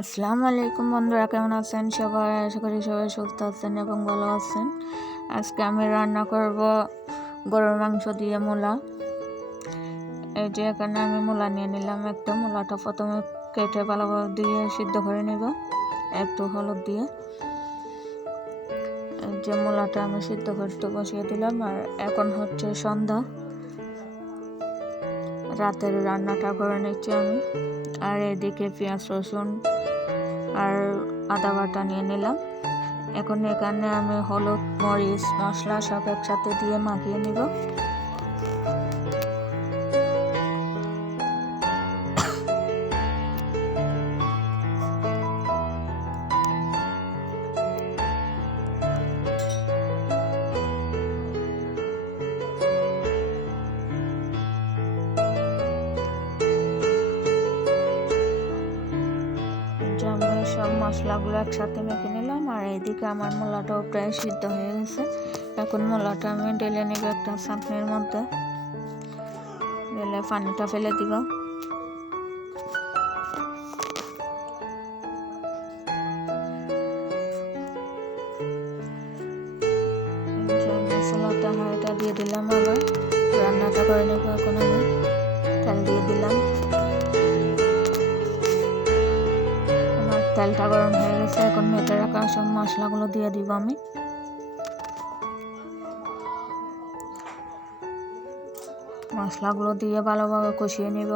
আসসালামু আলাইকুম বন্ধুরা, কেমন আছেন সবাই? আশা করি সবাই সুস্থ আছেন এবং ভালো আছেন। আজকে আমি রান্না করব গরুর মাংস দিয়ে মূলা। এই যে এখানে আমি মূলা নিয়ে নিলাম। একটা মূলাটা প্রথমে কেটে ভালোভাবে দিয়ে সিদ্ধ করে নেব একটু হলুদ দিয়ে। এই যে মূলাটা আমি সিদ্ধ করতে বসিয়ে দিলাম। আর এখন হচ্ছে সন্ধ্যা, রাতের রান্নাটা করে নিচ্ছি আমি। আর এদিকে পেঁয়াজ রসুন আর আদা বাটা নিয়ে নিলাম। এখন এখানে আমি হলুদ মরিচ মশলা সব একসাথে দিয়ে মাখিয়ে নিব। আমি সব মশলাগুলো একসাথে মেখে নিলাম। আর এইদিকে আমার মূলাটাও প্রায় সিদ্ধ হয়ে গেছে। এখন মূলাটা আমি ঢেলে নিব একটা ছাঁকনির মধ্যে। ঢেলে পানিটা ফেলে দিব। মশলাটা হাঁড়িটা দিয়ে দিলাম। আবার রান্নাটা করে নেব। এখন আমি তেল দিয়ে দিলাম। তেলটা গরম হয়ে গেছে। এখন মেখে রাখা সব মশলাগুলো দিয়ে দিব আমি। মশলাগুলো দিয়ে ভালোভাবে কষিয়ে নিব।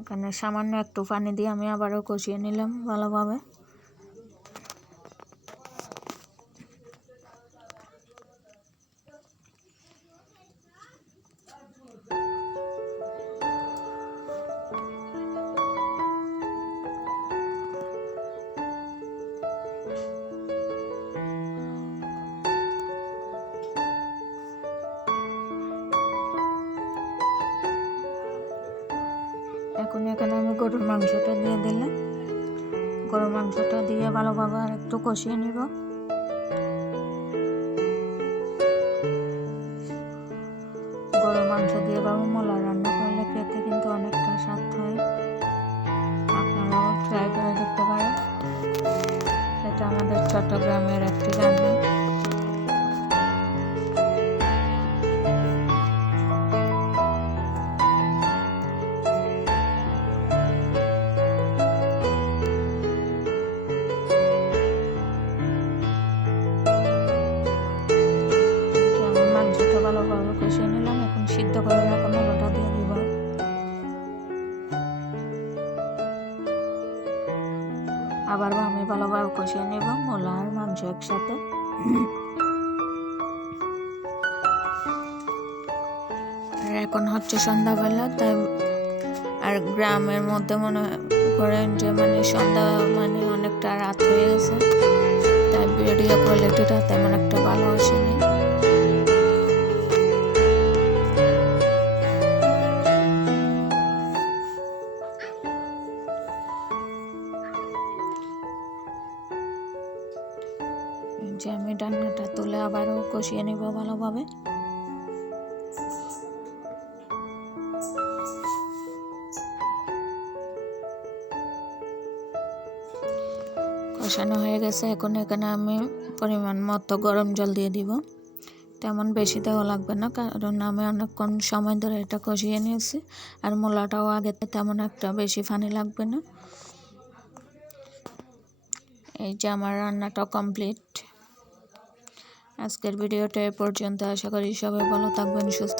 এখানে সামান্য একটু পানি দিয়ে আমি আবারও কষিয়ে নিলাম ভালোভাবে। এখন এখানে আমি গরুর মাংসটা দিয়ে দিলাম। গরুর মাংসটা দিয়ে ভালোভাবে আর একটু কষিয়ে নিব। গরুর মাংস দিয়ে বাবু মূলা রান্না করলে খেতে কিন্তু অনেকটা স্বাদ হয়। আপনারাও ট্রাই করে দেখতে পারেন। এটা আমাদের চট্টগ্রামের একটি রান্না। ভালোভাবে কষিয়ে নিলাম। এখন সিদ্ধ করে রাখা মূলাটা দিয়ে দিব। আবার আমি ভালোভাবে কষিয়ে নেব মূলা আর মাংস একসাথে। আর এখন হচ্ছে সন্ধ্যাবেলা, তাই আর গ্রামের মধ্যে মনে করেন যে সন্ধ্যা অনেকটা রাত হয়ে গেছে, তাই ভিডিও কোয়ালিটিটা তেমন একটা ভালো আসেনি। যে আমি ডান্নাটা তুলে আবারও কষিয়ে নেব ভালোভাবে। কষানো হয়ে গেছে। এখন এখানে আমি পরিমাণ মতো গরম জল দিয়ে দিব। তেমন বেশি দেওয়া লাগবে না, কারণ আমি অনেকক্ষণ সময় ধরে এটা কষিয়ে নিয়েছি। আর মূলাটাও আগে তেমন একটা বেশি পানি লাগবে না। এই যে আমার রান্নাটা কমপ্লিট। আজকের ভিডিওটা এ পর্যন্ত। আশা করি সবাই ভালো থাকবেন, সুস্থ